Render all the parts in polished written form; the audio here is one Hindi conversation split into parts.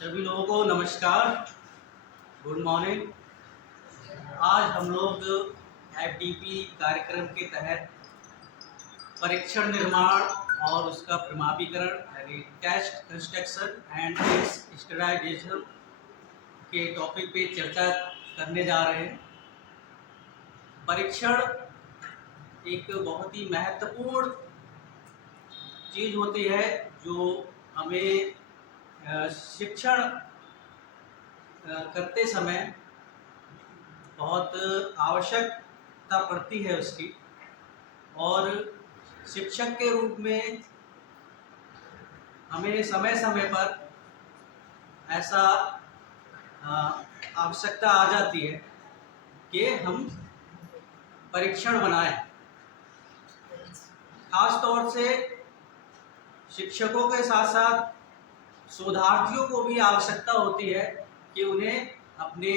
सभी लोगों को नमस्कार, गुड मॉर्निंग। आज हम लोग एफडीपी कार्यक्रम के तहत परीक्षण निर्माण और उसका प्रमाणीकरण यानी टेस्ट कंस्ट्रक्शन एंड स्टैंडर्डाइजेशन के टॉपिक पे चर्चा करने जा रहे हैं। परीक्षण एक बहुत ही महत्वपूर्ण चीज़ होती है जो हमें शिक्षण करते समय बहुत आवश्यकता पड़ती है उसकी। और शिक्षक के रूप में हमें समय समय पर ऐसा आवश्यकता आ जाती है कि हम परीक्षण बनाएं। खास तौर से शिक्षकों के साथ साथ शोधार्थियों को भी आवश्यकता होती है कि उन्हें अपने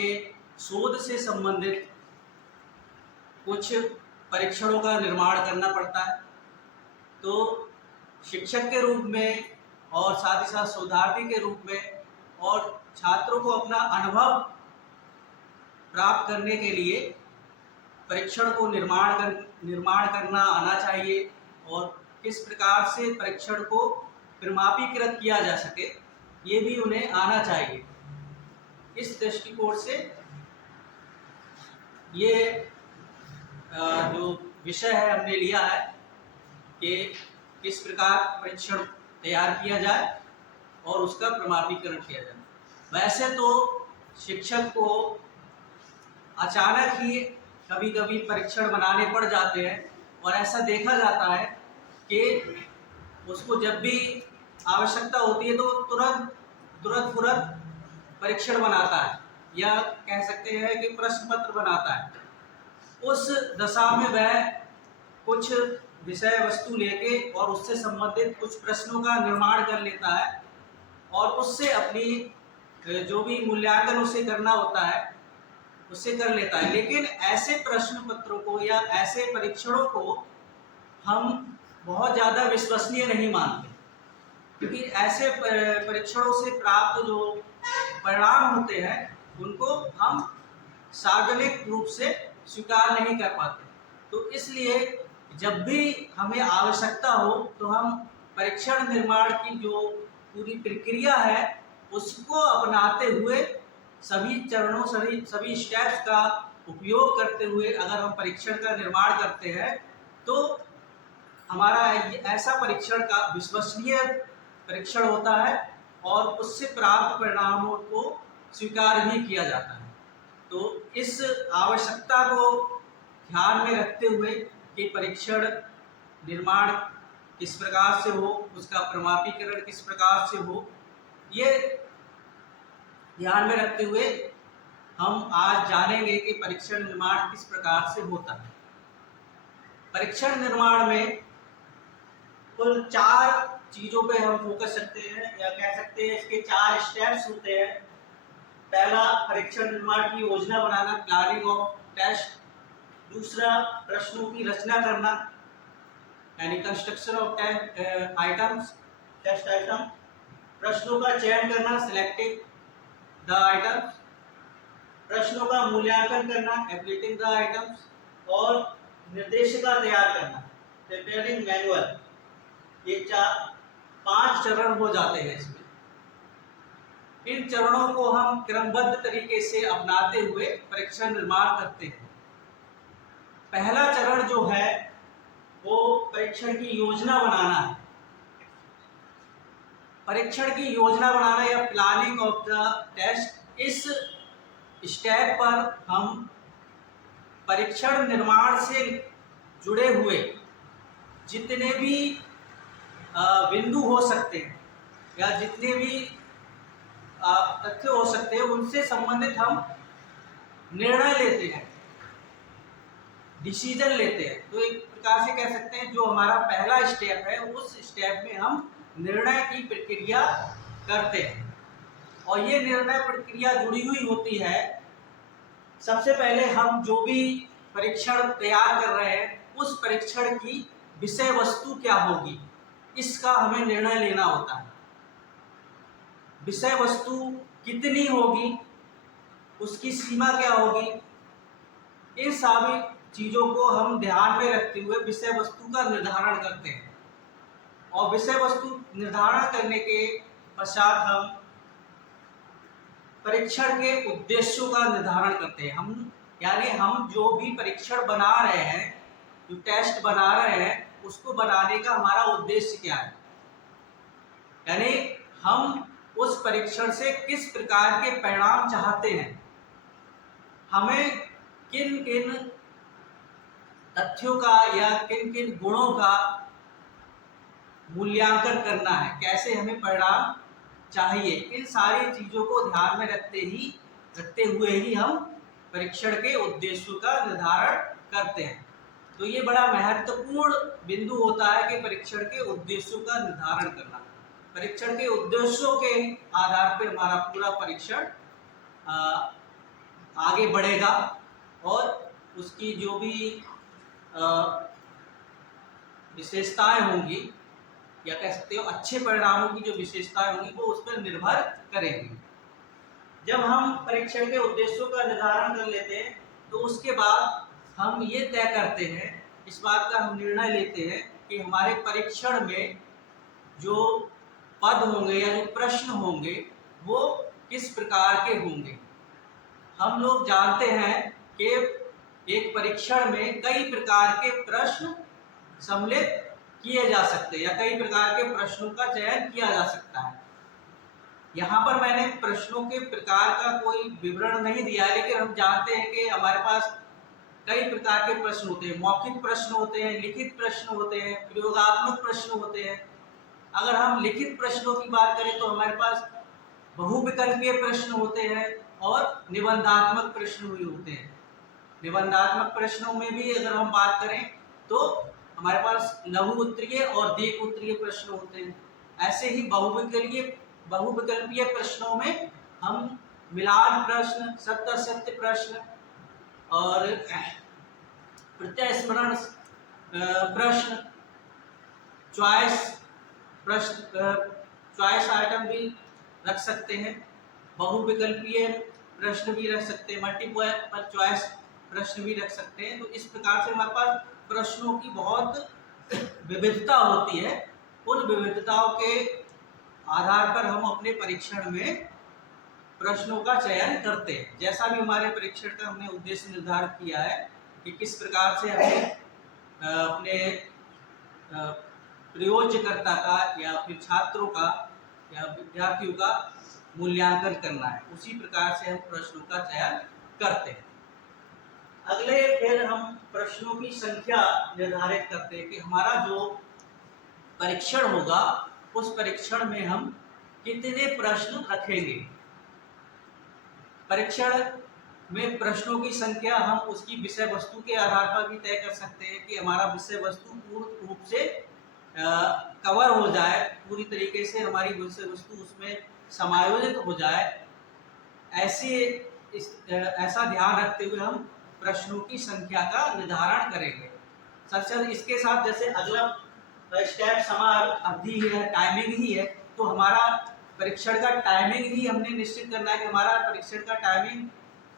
शोध से संबंधित कुछ परीक्षणों का निर्माण करना पड़ता है। तो शिक्षक के रूप में और साथ ही साथ शोधार्थी के रूप में और छात्रों को अपना अनुभव प्राप्त करने के लिए परीक्षण को निर्माण करना आना चाहिए और किस प्रकार से परीक्षण को प्रमाणीकृत किया जा सके ये भी उन्हें आना चाहिए। इस दृष्टिकोण से ये जो विषय है हमने लिया है कि किस प्रकार परीक्षण तैयार किया जाए और उसका प्रमाणीकरण किया जाए। वैसे तो शिक्षक को अचानक ही कभी कभी परीक्षण बनाने पड़ जाते हैं और ऐसा देखा जाता है कि उसको जब भी आवश्यकता होती है तो तुरंत परीक्षण बनाता है या कह सकते हैं कि प्रश्न पत्र बनाता है। उस दशा में वह कुछ विषय वस्तु लेके और उससे संबंधित कुछ प्रश्नों का निर्माण कर लेता है और उससे अपनी जो भी मूल्यांकन उसे करना होता है उससे कर लेता है। लेकिन ऐसे प्रश्न पत्रों को या ऐसे परीक्षणों को हम बहुत ज़्यादा विश्वसनीय नहीं मानते, क्योंकि ऐसे परीक्षणों से प्राप्त जो परिणाम होते हैं उनको हम सार्वजनिक रूप से स्वीकार नहीं कर पाते। तो इसलिए जब भी हमें आवश्यकता हो तो हम परीक्षण निर्माण की जो पूरी प्रक्रिया है उसको अपनाते हुए सभी चरणों सभी स्टेप्स का उपयोग करते हुए अगर हम परीक्षण का निर्माण करते हैं तो हमारा ऐसा परीक्षण का विश्वसनीय परीक्षण होता है और उससे प्राप्त परिणामों को स्वीकार भी किया जाता है। तो इस आवश्यकता को ध्यान में रखते हुए कि परीक्षण निर्माण किस प्रकार से हो, उसका प्रमाणीकरण किस प्रकार से हो, ये ध्यान में रखते हुए हम आज जानेंगे कि परीक्षण निर्माण किस प्रकार से होता है। परीक्षण निर्माण में कुल 4 चीज़ों पे हम फोकस करते हैं या कह सकते हैं इसके 4 स्टेप्स होते हैं। पहला, परीक्षण निर्माण की योजना बनाना, प्लानिंग ऑफ टेस्ट। दूसरा, प्रश्नों की रचना करना यानी कंस्ट्रक्शन ऑफ टेस्ट आइटम। प्रश्नों का चयन करना, सिलेक्टिंग द आइटम्स। प्रश्नों का मूल्यांकन करना, एवल्यूएटिंग द आइटम्स। और निर्देशिका तैयार करना, प्रिपेयरिंग मैनुअल। ये 5 चरण हो जाते हैं इसमें। इन चरणों को हम क्रमबद्ध तरीके से अपनाते हुए परीक्षण निर्माण करते हैं। पहला चरण जो है वो परीक्षण की योजना बनाना है। परीक्षण की योजना बनाना या प्लानिंग ऑफ द टेस्ट, इस स्टेप पर हम परीक्षण निर्माण से जुड़े हुए जितने भी बिंदु हो सकते हैं या जितने भी तथ्य हो सकते हैं उनसे संबंधित हम निर्णय लेते हैं, डिसीजन लेते हैं। तो एक प्रकार से कह सकते हैं जो हमारा पहला स्टेप है उस स्टेप में हम निर्णय की प्रक्रिया करते हैं और ये निर्णय प्रक्रिया जुड़ी हुई होती है। सबसे पहले हम जो भी परीक्षण तैयार कर रहे हैं उस परीक्षण की विषय वस्तु क्या होगी इसका हमें निर्णय लेना होता है। विषय वस्तु कितनी होगी, उसकी सीमा क्या होगी, इन सभी चीज़ों को हम ध्यान में रखते हुए विषय वस्तु का निर्धारण करते हैं। और विषय वस्तु निर्धारण करने के पश्चात हम परीक्षण के उद्देश्यों का निर्धारण करते हैं। हम जो भी परीक्षण बना रहे हैं, जो टेस्ट बना रहे हैं, उसको बनाने का हमारा उद्देश्य क्या है, यानी हम उस परीक्षण से किस प्रकार के परिणाम चाहते हैं, हमें किन किन तथ्यों का या किन किन गुणों का मूल्यांकन करना है, कैसे हमें परिणाम चाहिए, इन सारी चीज़ों को ध्यान में रखते हुए ही हम परीक्षण के उद्देश्यों का निर्धारण करते हैं। तो ये बड़ा महत्वपूर्ण बिंदु होता है कि परीक्षण के उद्देश्यों का निर्धारण करना। परीक्षण के उद्देश्यों के आधार पर हमारा पूरा परीक्षण आगे बढ़ेगा और उसकी जो भी विशेषताएं होंगी या कह सकते हो अच्छे परिणामों की जो विशेषताएं होंगी वो उस पर निर्भर करेंगी। जब हम परीक्षण के उद्देश्यों का निर्धारण कर लेते हैं तो उसके बाद हम ये तय करते हैं, इस बात का हम निर्णय लेते हैं कि हमारे परीक्षण में जो पद होंगे या जो प्रश्न होंगे वो किस प्रकार के होंगे। हम लोग जानते हैं कि एक परीक्षण में कई प्रकार के प्रश्न सम्मिलित किए जा सकते हैं या कई प्रकार के प्रश्नों का चयन किया जा सकता है। यहाँ पर मैंने प्रश्नों के प्रकार का कोई विवरण नहीं दिया, लेकिन हम जानते हैं कि हमारे पास कई प्रकार के प्रश्न होते हैं। मौखिक प्रश्न होते हैं, लिखित प्रश्न होते हैं, प्रयोगात्मक प्रश्न होते हैं। अगर हम लिखित प्रश्नों की बात करें तो हमारे पास बहुविकल्पीय प्रश्न होते हैं और निबंधात्मक प्रश्न भी होते हैं। निबंधात्मक प्रश्नों में भी अगर हम बात करें तो हमारे पास लघु उत्तरीय और दीर्घ उत्तरीय प्रश्न होते हैं। ऐसे ही बहुविकल्पीय प्रश्नों में हम मिलान प्रश्न, सत्य प्रश्न और प्रत्यय प्रश्न, चॉइस आइटम भी रख सकते हैं। बहुविकल्पीय प्रश्न भी रख सकते हैं, मल्टीपल चॉइस प्रश्न भी रख सकते हैं। तो इस प्रकार से हमारे पास प्रश्नों की बहुत विविधता होती है। उन विविधताओं के आधार पर हम अपने परीक्षण में प्रश्नों का चयन करते हैं। जैसा भी हमारे परीक्षण का हमने उद्देश्य निर्धारित किया है कि किस प्रकार से हमें अपने प्रयोज्यकर्ता का या फिर छात्रों का या विद्यार्थियों का मूल्यांकन करना है, उसी प्रकार से हम प्रश्नों का चयन करते हैं। अगले फिर हम प्रश्नों की संख्या निर्धारित करते हैं कि हमारा जो परीक्षण होगा उस परीक्षण में हम कितने प्रश्न रखेंगे। परीक्षण में प्रश्नों की संख्या हम उसकी विषय वस्तु के आधार पर भी तय कर सकते हैं कि हमारा विषय वस्तु पूर्ण रूप से कवर हो जाए, पूरी तरीके से हमारी विषय वस्तु उसमें समायोजित हो जाए। ऐसा ध्यान रखते हुए हम प्रश्नों की संख्या का निर्धारण करेंगे। साथ इसके साथ जैसे अगला स्टेप समय अवधि है, टाइमिंग ही है, तो हमारा परीक्षण का टाइमिंग ही हमने निश्चित करना है कि हमारा परीक्षण का टाइमिंग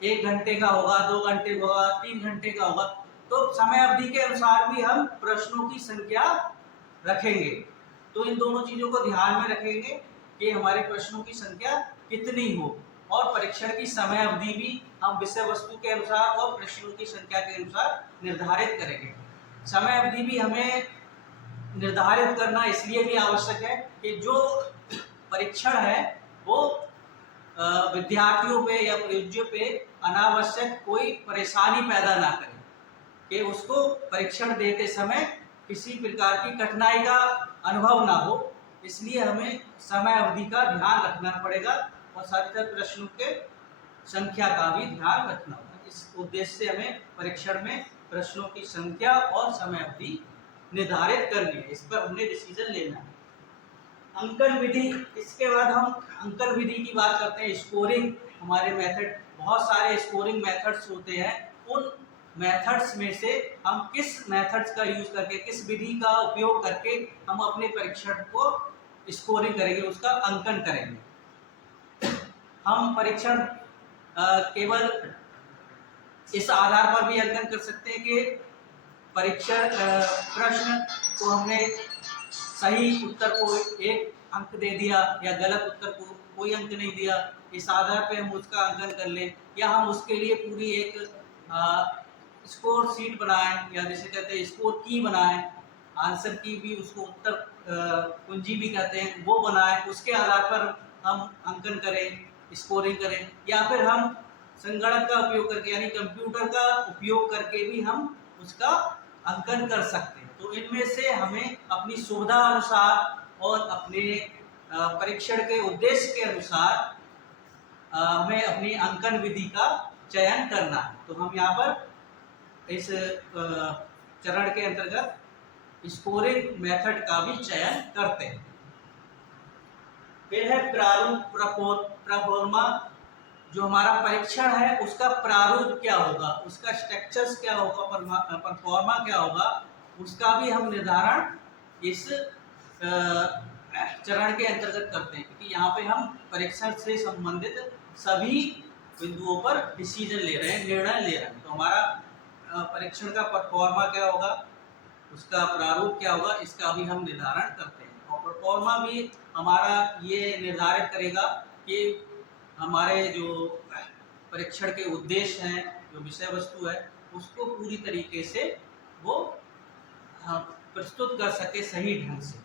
1 घंटे का होगा, 2 घंटे का होगा, 3 घंटे का होगा। तो समय अवधि के अनुसार भी हम प्रश्नों की संख्या रखेंगे। तो इन दोनों चीज़ों को ध्यान में रखेंगे कि हमारे प्रश्नों की संख्या कितनी हो, और परीक्षण की समय अवधि भी हम विषय वस्तु के अनुसार और प्रश्नों की संख्या के अनुसार निर्धारित करेंगे। समय अवधि भी हमें निर्धारित करना इसलिए भी आवश्यक है कि जो परीक्षण है वो विद्यार्थियों पे या प्रयोज्यों पे अनावश्यक कोई परेशानी पैदा ना करे, कि उसको परीक्षण देते समय किसी प्रकार की कठिनाई का अनुभव ना हो। इसलिए हमें समय अवधि का ध्यान रखना पड़ेगा और साथ ही प्रश्नों के संख्या का भी ध्यान रखना होगा। इस उद्देश्य से हमें परीक्षण में प्रश्नों की संख्या और समय अवधि निर्धारित करनी है, इस पर हमने डिसीजन लेना है। अंकन विधि, इसके बाद हम अंकन विधि की बात करते हैं। स्कोरिंग हमारे मेथड, बहुत सारे स्कोरिंग मेथड्स होते हैं। उन मेथड्स में से हम किस मेथड्स का यूज करके, किस विधि का उपयोग करके हम अपने परीक्षण को स्कोरिंग करेंगे, उसका अंकन करेंगे। हम परीक्षण केवल इस आधार पर भी अंकन कर सकते हैं कि परीक्षण प्रश्न को हमने सही उत्तर को 1 अंक दे दिया या गलत उत्तर को कोई अंक नहीं दिया, इस आधार पे हम उसका अंकन कर लें, या हम उसके लिए पूरी एक स्कोर शीट बनाएं, या जैसे कहते हैं स्कोर की बनाएं, आंसर की भी उसको उत्तर कुंजी भी कहते हैं, वो बनाएं, उसके आधार पर हम अंकन करें, स्कोरिंग करें, या फिर हम संगणक का उपयोग करके यानी कंप्यूटर का उपयोग करके भी हम उसका अंकन कर सकते हैं। तो इनमें से हमें अपनी सुविधा अनुसार और अपने परीक्षण के उद्देश्य के अनुसार हमें अपनी अंकन विधि का चयन करना है। तो हम यहाँ पर इस चरण के अंतर्गत स्कोरिंग मेथड का भी चयन करते हैं। फिर है प्रारूप प्रोफॉर्मा। जो हमारा परीक्षण है उसका प्रारूप क्या होगा, उसका स्ट्रक्चर्स क्या होगा, परफॉर्मा क्या होगा, उसका भी हम निर्धारण इस चरण के अंतर्गत करते हैं, क्योंकि यहाँ पे हम परीक्षण से संबंधित सभी बिंदुओं पर डिसीजन ले रहे हैं, निर्णय ले रहे हैं। तो हमारा परीक्षण का परफॉर्मा क्या होगा, उसका प्रारूप क्या होगा, इसका भी हम निर्धारण करते हैं। और परफॉर्मा भी हमारा ये निर्धारित करेगा कि हमारे जो परीक्षण के उद्देश्य हैं, जो विषय वस्तु है, उसको पूरी तरीके से वो प्रस्तुत कर सके सही ढंग से।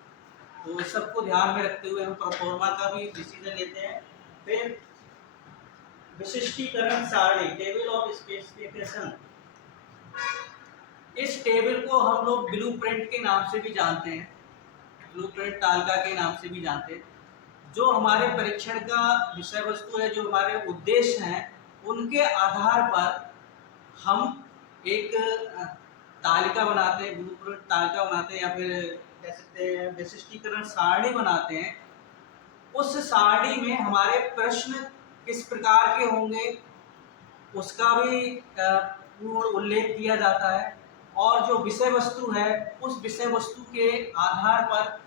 तो इस सबको ध्यान में रखते हुए हम परफॉर्मा का भी डिसीजन लेते हैं। फिर विशिष्टीकरण सारणी, टेबल ऑफ स्पेसिफिकेशन। इस टेबल को हम लोग ब्लूप्रिंट के नाम से भी जानते हैं, ब्लूप्रिंट तालिका के नाम से भी जानते हैं। जो हमारे परीक्षण का विषय वस्तु है, जो हमारे उद्देश्य हैं, उनके आधार पर हम एक तालिका बनाते हैं, ब्लूप्रिंट तालिका बनाते हैं, या फिर कह सकते हैं विशिष्टीकरण सारणी बनाते हैं। उस सारणी में हमारे प्रश्न किस प्रकार के होंगे उसका भी पूर्ण उल्लेख किया जाता है, और जो विषय वस्तु है उस विषय वस्तु के आधार पर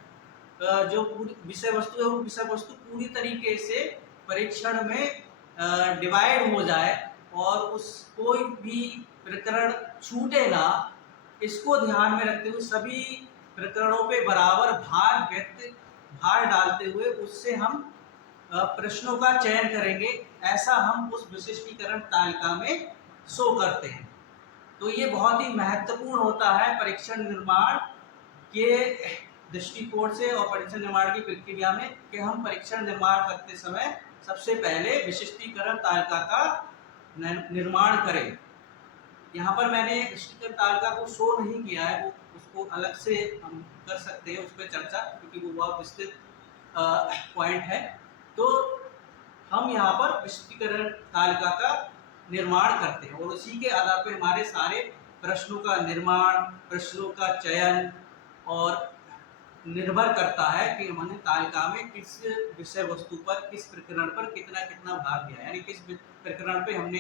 जो विषय वस्तु है वो विषय वस्तु पूरी तरीके से परीक्षण में डिवाइड हो जाए और उस कोई भी प्रकरण छूटे ना, इसको ध्यान में रखते हुए सभी प्रकरणों पे बराबर भार डालते हुए उससे हम प्रश्नों का चयन करेंगे, ऐसा हम उस विशिष्टीकरण तालिका में शो करते हैं। तो ये बहुत ही महत्वपूर्ण होता है परीक्षण निर्माण के दृष्टिकोण से और परीक्षण निर्माण की प्रक्रिया में, कि हम परीक्षण निर्माण करते समय सबसे पहले विशिष्टीकरण तालिका का निर्माण करें। यहाँ पर मैंने विशिष्टीकरण तालिका को शो नहीं किया है, वो उसको अलग से हम कर सकते हैं उस पर चर्चा, क्योंकि वो बहुत विस्तृत पॉइंट है। तो हम यहाँ पर विशिष्टीकरण तालिका का निर्माण करते हैं और उसी के आधार पर हमारे सारे प्रश्नों का निर्माण, प्रश्नों का चयन और निर्भर करता है कि हमने तालिका में किस विषय वस्तु पर, किस प्रकरण पर कितना कितना भाग दिया, यानी किस प्रकरण पे हमने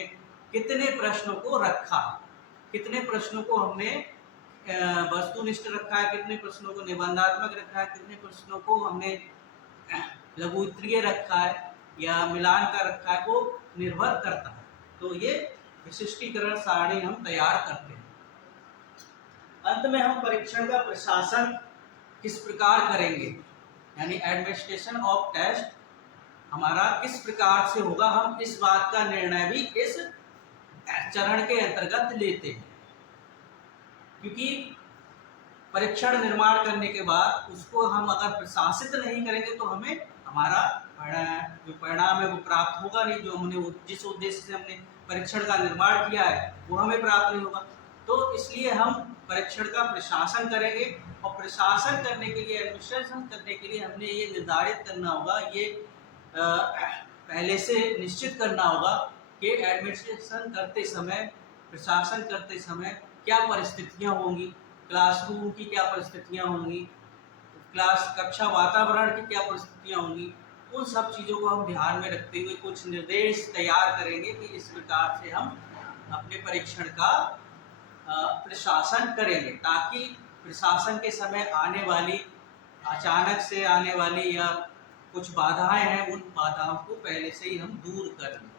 कितने प्रश्नों को रखा, कितने प्रश्नों को हमने वस्तुनिष्ठ रखा है, कितने प्रश्नों को निबंधात्मक रखा है, कितने प्रश्नों को हमने लघु उत्तरीय रखा है या मिलान का रखा है, वो निर्भर करता है। तो ये विशिष्टीकरण सारणी हम तैयार करते हैं। अंत में हम परीक्षण का प्रशासन किस प्रकार करेंगे, यानी एडमिनिस्ट्रेशन ऑफ टेस्ट हमारा किस प्रकार से होगा, हम इस बात का निर्णय भी इस चरण के अंतर्गत लेते हैं। क्योंकि परीक्षण निर्माण करने के बाद उसको हम अगर प्रशासित नहीं करेंगे तो हमें हमारा जो परिणाम है वो प्राप्त होगा नहीं, जो हमने जिस उद्देश्य से हमने परीक्षण का निर्माण किया है वो हमें प्राप्त नहीं होगा। तो इसलिए हम परीक्षण का प्रशासन करेंगे, और प्रशासन करने के लिए, एडमिनिस्ट्रेशन करने के लिए हमने ये निर्धारित करना होगा, ये पहले से निश्चित करना होगा कि एडमिनिस्ट्रेशन करते समय, प्रशासन करते समय क्या परिस्थितियाँ होंगी, क्लासरूम की क्या परिस्थितियाँ होंगी, कक्षा वातावरण की क्या परिस्थितियाँ होंगी। उन सब चीज़ों को हम ध्यान में रखते हुए कुछ निर्देश तैयार करेंगे कि इस प्रकार से हम अपने परीक्षण का प्रशासन करेंगे, ताकि प्रशासन के समय आने वाली, अचानक से आने वाली या कुछ बाधाएं हैं, उन बाधाओं को पहले से ही हम दूर कर लें,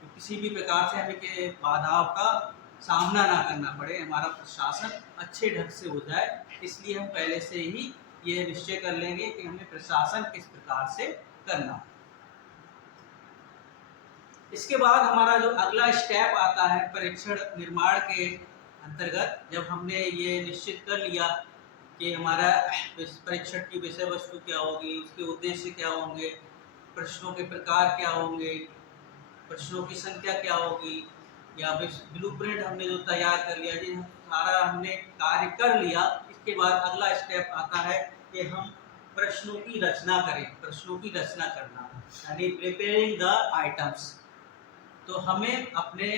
तो किसी भी प्रकार से हमें के बाधाओं का सामना ना करना पड़े, हमारा प्रशासन अच्छे ढंग से हो जाए। इसलिए हम पहले से ही ये निश्चय कर लेंगे कि हमें प्रशासन किस प्रकार से करना है। इसके बाद हमारा जो अगला स्टेप आता है परीक्षण निर्माण के अंतर्गत, जब हमने ये निश्चित कर लिया कि हमारा परीक्षण की विषय वस्तु क्या होगी, उसके उद्देश्य क्या होंगे, प्रश्नों के प्रकार क्या होंगे, प्रश्नों की संख्या क्या होगी, या ब्लूप्रिंट हमने जो तैयार कर लिया, जी सारा हमने कार्य कर लिया। इसके बाद अगला स्टेप आता है कि हम प्रश्नों की रचना करें। प्रश्नों की रचना करना यानी प्रिपेयरिंग द आइटम्स। तो हमें अपने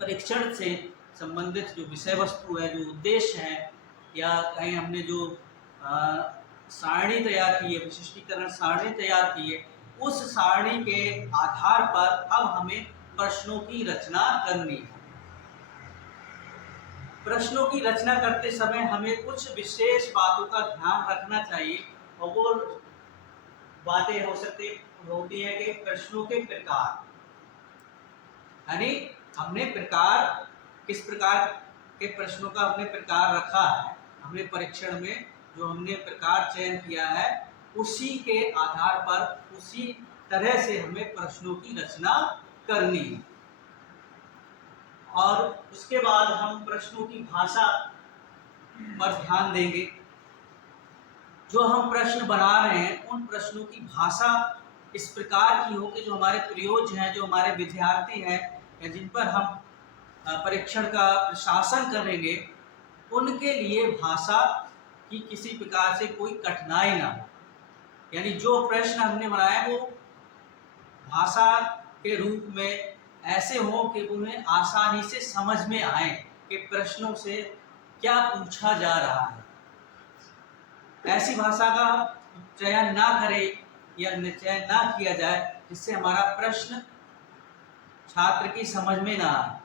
परीक्षण से संबंधित जो विषय वस्तु है, जो उद्देश्य है, या कहीं हमने जो सारणी तैयार की है, विशिष्टीकरण सारणी तैयार की है, उस सारणी के आधार पर अब हमें प्रश्नों की रचना करनी है। प्रश्नों की रचना करते समय हमें कुछ विशेष बातों का ध्यान रखना चाहिए, और वो बातें होती है कि प्रश्नों के प्रकार, यानी हमने प्रकार किस प्रकार के प्रश्नों का हमने प्रकार रखा है, हमने परीक्षण में जो हमने प्रकार चयन किया है, उसी के आधार पर उसी तरह से हमें प्रश्नों की रचना करनी है। और उसके बाद हम प्रश्नों की भाषा पर ध्यान देंगे। जो हम प्रश्न बना रहे हैं, उन प्रश्नों की भाषा इस प्रकार की हो कि जो हमारे प्रयोज्य हैं, जो हमारे विद्यार्थी हैं, या जिन पर हम परीक्षण का प्रशासन करेंगे, उनके लिए भाषा की किसी प्रकार से कोई कठिनाई ना हो। यानी जो प्रश्न हमने बनाए वो भाषा के रूप में ऐसे हो कि उन्हें आसानी से समझ में आए कि प्रश्नों से क्या पूछा जा रहा है। ऐसी भाषा का चयन ना करें या चयन ना किया जाए जिससे हमारा प्रश्न छात्र की समझ में ना आए।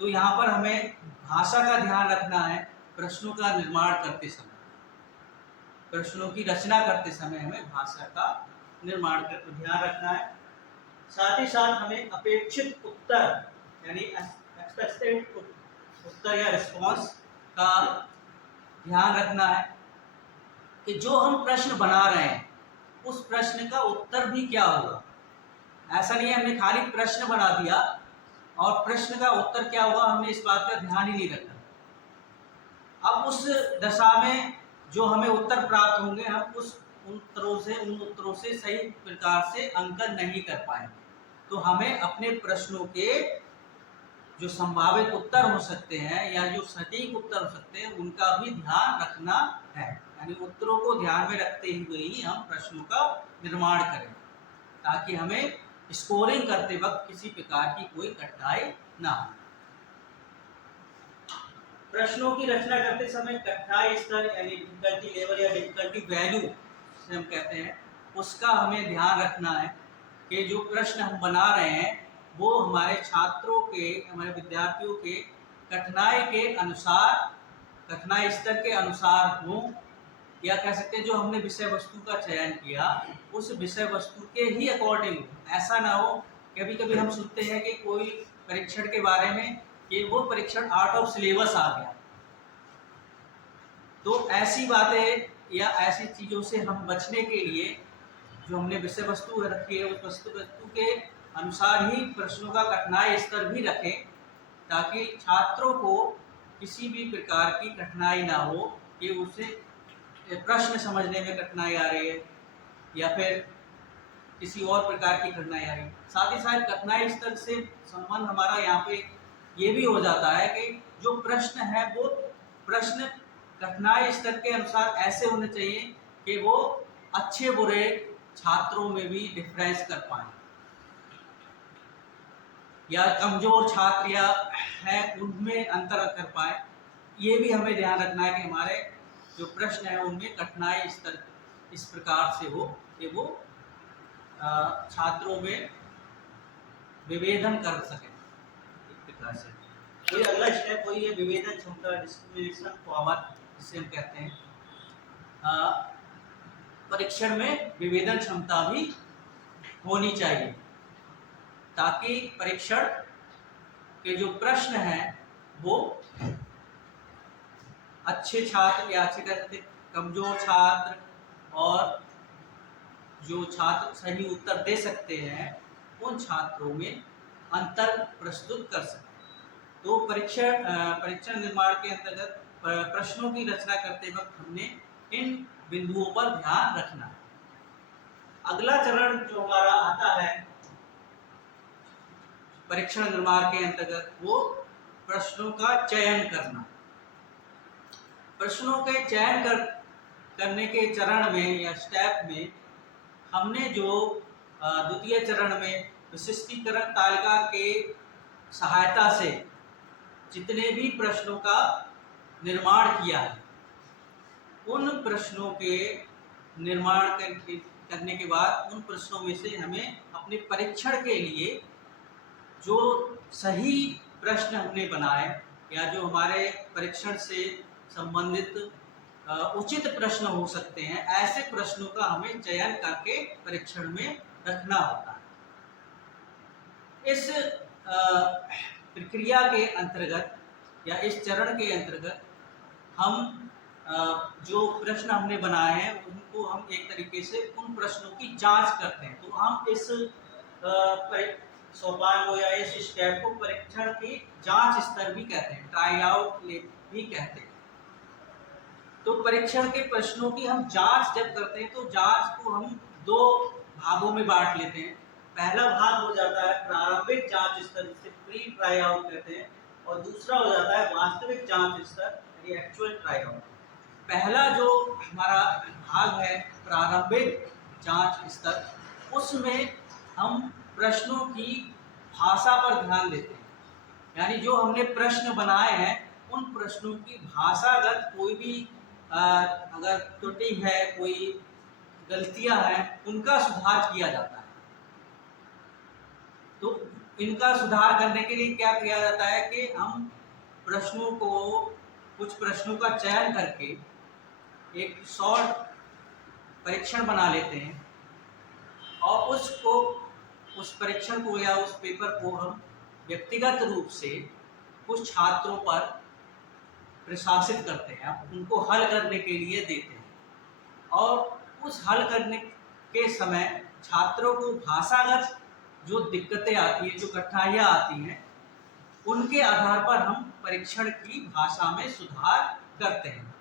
तो यहाँ पर हमें भाषा का ध्यान रखना है। प्रश्नों का निर्माण करते समय, प्रश्नों की रचना करते समय हमें भाषा का निर्माण कर ध्यान रखना है। साथ ही साथ हमें अपेक्षित उत्तर यानी एक्सपेक्टेड उत्तर या रिस्पॉन्स का ध्यान रखना है कि जो हम प्रश्न बना रहे हैं उस प्रश्न का उत्तर भी क्या होगा। ऐसा नहीं है हमने खाली प्रश्न बना दिया और प्रश्न का उत्तर क्या होगा हमने इस बात का ध्यान ही नहीं रखा। अब उस दशा में जो हमें उत्तर प्राप्त होंगे, हम उन उत्तरों से सही प्रकार से अंकन नहीं कर पाएंगे। तो हमें अपने प्रश्नों के जो संभावित उत्तर हो सकते हैं या जो सटीक उत्तर हो सकते हैं उनका भी ध्यान रखना है। यानी उत्तरों को ध्यान में रखते हुए ही हम प्रश्नों का निर्माण करें ताकि हमें स्कोरिंग करते वक्त किसी प्रकार की कोई कठिनाई ना हो। प्रश्नों की रचना करते समय कठिनाई स्तर यानी डिफिकल्टी लेवल या डिफिकल्टी वैल्यू से हम कहते हैं, उसका हमें ध्यान रखना है कि जो प्रश्न हम बना रहे हैं वो हमारे छात्रों के, हमारे विद्यार्थियों के कठिनाई के अनुसार, कठिनाई स्तर के अनुसार हो, या कह सकते हैं जो हमने विषय वस्तु का चयन किया उस विषय वस्तु के ही अकॉर्डिंग। ऐसा ना हो, कभी कभी हम सुनते हैं कि कोई परीक्षण के बारे में कि वो परीक्षण आउट ऑफ सिलेबस आ गया। तो ऐसी बातें या ऐसी चीज़ों से हम बचने के लिए जो हमने विषय वस्तु रखी है उस वस्तु के अनुसार ही प्रश्नों का कठिनाई स्तर भी रखें ताकि छात्रों को किसी भी प्रकार की कठिनाई ना हो कि उसे प्रश्न समझने में कठिनाई आ रही है या फिर किसी और प्रकार की कठिनाई आ रही है। साथ ही साथ कठिनाई स्तर से संबंध हमारा यहाँ पे ये भी हो जाता है कि जो प्रश्न है वो प्रश्न कठिनाई स्तर के अनुसार ऐसे होने चाहिए कि वो अच्छे बुरे छात्रों में भी डिफरेंस कर पाए, या कमजोर छात्र या है उनमें अंतर कर पाए। ये भी हमें ध्यान रखना है कि हमारे जो प्रश्न है उनमें कठिनाई स्तर इस प्रकार से हो कि वो छात्रों में विभेदन कर सके एक प्रकार से। कोई अगला स्टेप वही है विभेदन क्षमता, डिस्क्रिमिनेशन पावर जिसे हम कहते हैं। परीक्षण में विभेदन क्षमता भी होनी चाहिए, ताकि परीक्षण के जो प्रश्न हैं वो अच्छे छात्र या अच्छे कहते कमजोर छात्र और जो छात्र सही उत्तर दे सकते हैं उन छात्रों में अंतर प्रस्तुत कर सकें। तो परीक्षण निर्माण के अंतर्गत प्रश्नों की रचना करते वक्त हमने इन बिंदुओं पर ध्यान रखना है। अगला चरण जो हमारा आता है परीक्षण निर्माण के अंतर्गत वो प्रश्नों का चयन करना। प्रश्नों के चयन करने के चरण में या स्टेप में हमने जो द्वितीय चरण में विशिष्टीकरण तालिका के सहायता से जितने भी प्रश्नों का निर्माण किया है, उन प्रश्नों के निर्माण करने के बाद उन प्रश्नों में से हमें अपने परीक्षण के लिए जो सही प्रश्न हमने बनाए या जो हमारे परीक्षण से संबंधित उचित प्रश्न हो सकते हैं, ऐसे प्रश्नों का हमें चयन करके परीक्षण में रखना होता है। इस प्रक्रिया के अंतर्गत या इस चरण के अंतर्गत हम जो प्रश्न हमने बनाए हैं उनको हम एक तरीके से उन प्रश्नों की जांच करते हैं। तो हम इस सोपान को या इस स्टेप को परीक्षण की जांच स्तर भी कहते हैं, ट्राई आउट भी कहते हैं। तो परीक्षण के प्रश्नों की हम जांच जब करते हैं तो जांच को हम दो भागों में बांट लेते हैं। पहला भाग हो जाता है प्रारंभिक जांच स्तर, जिसे प्री ट्राई आउट कहते हैं, और दूसरा हो जाता है वास्तविक जांच स्तर, यानी एक्चुअल ट्राई आउट। पहला जो हमारा भाग है प्रारंभिक जांच स्तर, उसमें हम प्रश्नों की भाषा पर ध्यान देते हैं। यानी जो हमने प्रश्न बनाए हैं उन प्रश्नों की भाषागत कोई भी अगर त्रुटि है, कोई गलतियां हैं, उनका सुधार किया जाता है। तो इनका सुधार करने के लिए क्या किया जाता है कि हम प्रश्नों को, कुछ प्रश्नों का चयन करके एक शॉर्ट परीक्षण बना लेते हैं और उस परीक्षण को या उस पेपर को हम व्यक्तिगत रूप से कुछ छात्रों पर प्रशासित करते हैं, उनको हल करने के लिए देते हैं। और उस हल करने के समय छात्रों को भाषागत जो दिक्कतें आती हैं, जो कठिनाइयाँ आती हैं, उनके आधार पर हम परीक्षण की भाषा में सुधार करते हैं।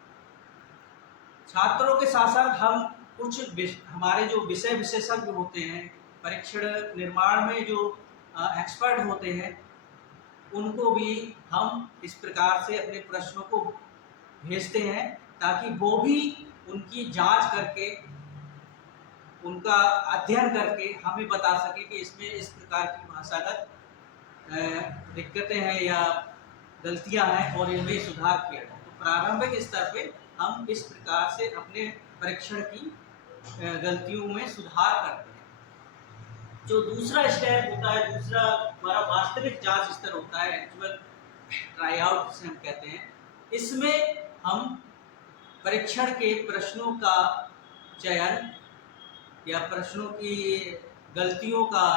छात्रों के साथ साथ हम कुछ हमारे जो विषय विशेषज्ञ होते हैं, परीक्षण निर्माण में जो एक्सपर्ट होते हैं, उनको भी हम इस प्रकार से अपने प्रश्नों को भेजते हैं ताकि वो भी उनकी जांच करके, उनका अध्ययन करके हमें बता सके कि इसमें इस प्रकार की भाषागत दिक्कतें हैं या गलतियां हैं और इनमें सुधार किया जाए। तो प्रारंभिक स्तर पे हम इस प्रकार से अपने परीक्षण की गलतियों में सुधार करते हैं। जो दूसरा स्टेप होता है, दूसरा हमारा वास्तविक जांच स्तर होता है, एक्चुअल ट्राई आउट जिसे हम कहते हैं। इसमें हम परीक्षण के प्रश्नों का चयन या प्रश्नों की गलतियों का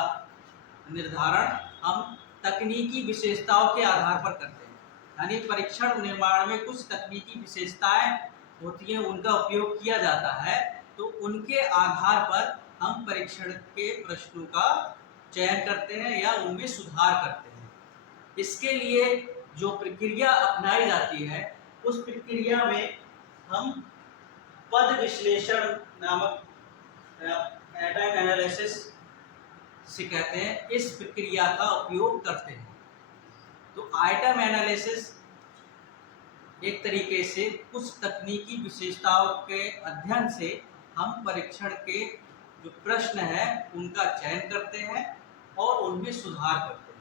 निर्धारण हम तकनीकी विशेषताओं के आधार पर करते हैं। यानी परीक्षण निर्माण में कुछ तकनीकी विशेषताएं होती हैं, उनका उपयोग किया जाता है, तो उनके आधार पर हम परीक्षण के प्रश्नों का चयन करते हैं या उनमें सुधार करते हैं। इसके लिए जो प्रक्रिया अपनाई जाती है, उस प्रक्रिया में हम पद विश्लेषण नामक आइटम एनालिसिस से कहते हैं, इस प्रक्रिया का उपयोग करते हैं। तो आइटम एनालिसिस एक तरीके से कुछ तकनीकी विशेषताओं के अध्ययन से हम परीक्षण के जो प्रश्न है उनका चयन करते हैं और उनमें सुधार करते हैं।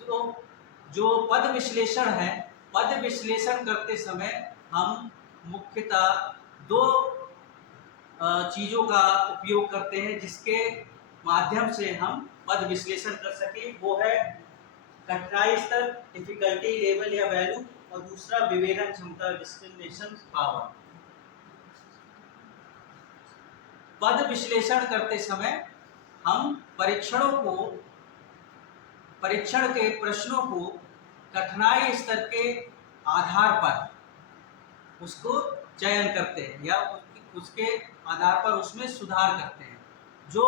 तो जो पद विश्लेषण है, पद विश्लेषण करते समय हम मुख्यतः दो चीज़ों का उपयोग करते हैं जिसके माध्यम से हम पद विश्लेषण कर सकें। वो है कठिनाई स्तर, डिफिकल्टी लेवल या वैल्यू, और दूसरा विभेदन क्षमता, डिस्क्रिमिनेशन पावर। पद विश्लेषण करते समय हम परीक्षण के प्रश्नों को कठिनाई स्तर के आधार पर उसको चयन करते हैं या उसके आधार पर उसमें सुधार करते हैं। जो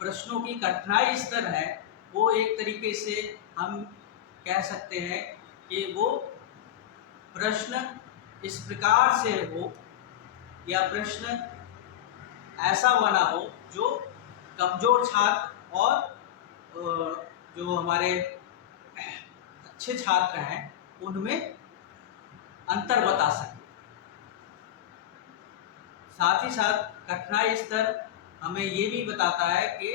प्रश्नों की कठिनाई स्तर है वो एक तरीके से हम कह सकते हैं कि वो प्रश्न इस प्रकार से हो या प्रश्न ऐसा बना हो जो कमजोर छात्र और जो हमारे अच्छे छात्र हैं उनमें अंतर बता सके। साथ ही साथ कठिनाई स्तर हमें ये भी बताता है कि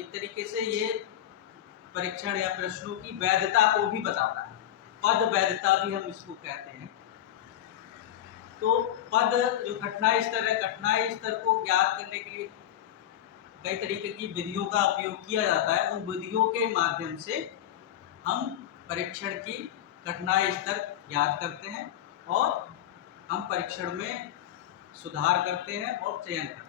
एक तरीके से ये परीक्षण या प्रश्नों की वैधता को भी बताता है। पद वैधता भी हम इसको कहते हैं। तो पद जो कठिनाई स्तर है, कठिनाई स्तर को ज्ञात करने के लिए कई तरीके की विधियों का उपयोग किया जाता है। उन विधियों के माध्यम से हम परीक्षण की कठिनाई स्तर ज्ञात करते हैं और हम परीक्षण में सुधार करते हैं और चयन करते हैं।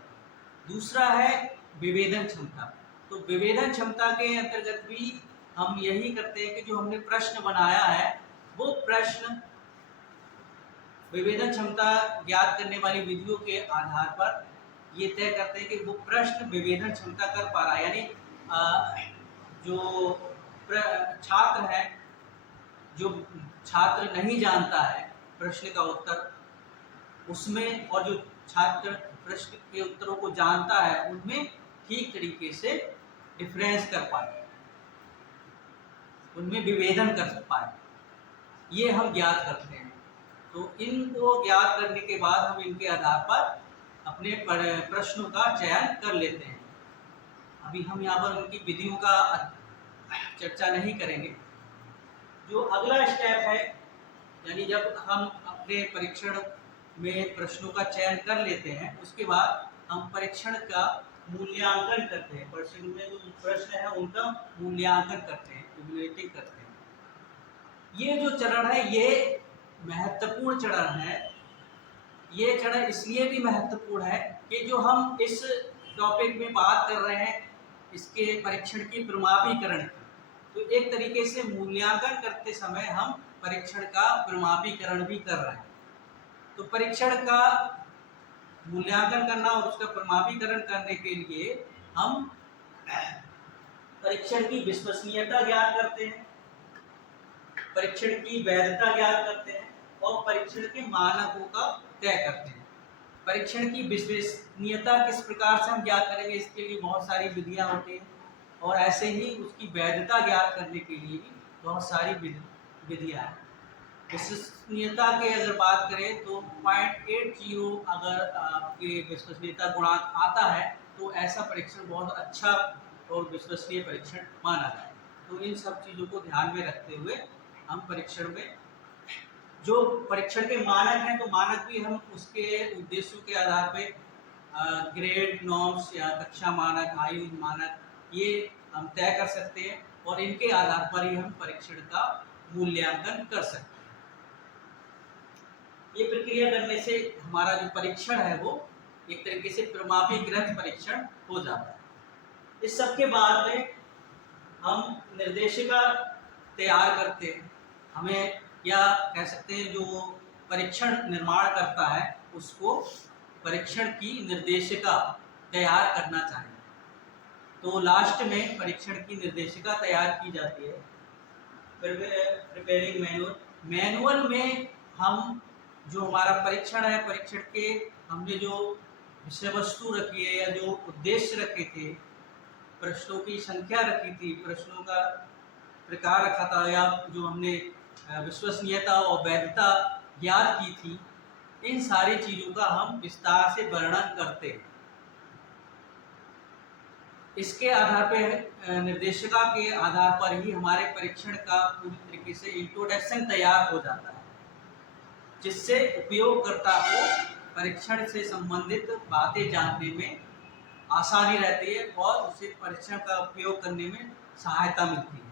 दूसरा है विभेदन क्षमता। तो विभेदन क्षमता के अंतर्गत भी हम यही करते हैं कि जो हमने प्रश्न बनाया है वो प्रश्न विभेदन क्षमता ज्ञात करने वाली विधियों के आधार पर ये तय करते हैं कि वो प्रश्न विभेदन क्षमता कर पा रहा है। यानी जो छात्र है, जो छात्र नहीं जानता है प्रश्न का उत्तर उसमें, और जो छात्र प्रश्न के उत्तरों को जानता है उनमें ठीक तरीके से डिफरेंस कर पाए, उनमें विभेदन कर पाए, ये हम ज्ञात करते हैं। तो इनको ज्ञात करने के बाद हम इनके आधार पर अपने प्रश्नों का चयन कर लेते हैं। अभी हम यहाँ पर उनकी विधियों का चर्चा नहीं करेंगे। जो अगला स्टेप है, यानी जब हम अपने परीक्षण में प्रश्नों का चयन कर लेते हैं उसके बाद हम परीक्षण का मूल्यांकन करते हैं। परीक्षण में जो प्रश्न है उनका मूल्यांकन करते हैं, इवैल्यूएटिंग करते हैं। ये जो चरण है ये महत्वपूर्ण चरण है। ये चरण इसलिए भी महत्वपूर्ण है कि जो हम इस टॉपिक में बात कर रहे हैं इसके परीक्षण की प्रमापीकरण की, तो एक तरीके से मूल्यांकन करते समय हम परीक्षण का प्रमापीकरण भी कर रहे हैं। तो परीक्षण का मूल्यांकन करना और उसका प्रमापीकरण करने के लिए हम परीक्षण की विश्वसनीयता ज्ञात करते हैं, परीक्षण की वैधता ज्ञात करते हैं और परीक्षण के मानकों का तय करते हैं। परीक्षण की विश्वसनीयता किस प्रकार से हम ज्ञात करेंगे, इसके लिए बहुत सारी विधियां होती हैं और ऐसे ही उसकी वैधता ज्ञात करने के लिए भी बहुत सारी विधियां हैं। विश्वसनीयता के अगर बात करें तो 0.80 अगर आपके विश्वसनीयता गुणांक आता है तो ऐसा परीक्षण बहुत अच्छा और विश्वसनीय परीक्षण माना जाए। तो इन सब चीज़ों को ध्यान में रखते हुए हम परीक्षण में जो परीक्षण के मानक हैं, तो मानक भी हम उसके उद्देश्यों के आधार पे ग्रेड, नॉर्म्स या कक्षा मानक, आयु मानक, ये हम तय कर सकते हैं और इनके आधार पर ही हम परीक्षण का मूल्यांकन कर सकते हैं। ये प्रक्रिया करने से हमारा जो परीक्षण है वो एक तरीके से प्रमापीकृत परीक्षण हो जाता है। इस सब के बाद में हम निर्देशिका तैयार करते हैं। हमें या कह सकते हैं जो परीक्षण निर्माण करता है उसको परीक्षण की निर्देशिका तैयार करना चाहिए। तो लास्ट में परीक्षण की निर्देशिका तैयार की जाती है। प्रिपेयरिंग मैनुअल में हम जो हमारा परीक्षण है, परीक्षण के हमने जो विषय वस्तु रखी है या जो उद्देश्य रखे थे, प्रश्नों की संख्या रखी थी, प्रश्नों का प्रकार रखा था या जो हमने विश्वसनीयता और वैधता ज्ञात की थी, इन सारी चीज़ों का हम विस्तार से वर्णन करते हैं। इसके आधार पर निर्देशिका के आधार पर ही हमारे परीक्षण का पूरी तरीके से इंट्रोडक्शन तैयार हो जाता है, जिससे उपयोगकर्ता को परीक्षण से संबंधित बातें जानने में आसानी रहती है और उसे परीक्षण का उपयोग करने में सहायता मिलती है।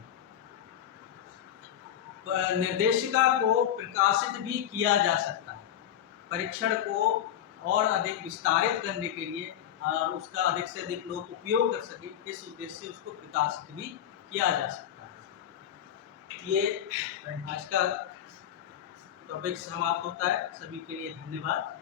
निर्देशिका को प्रकाशित भी किया जा सकता है। परीक्षण को और अधिक विस्तारित करने के लिए और उसका अधिक से अधिक लोग उपयोग कर सके, इस उद्देश्य से उसको विकासित भी किया जा सकता है। ये आज का टॉपिक समाप्त होता है। सभी के लिए धन्यवाद।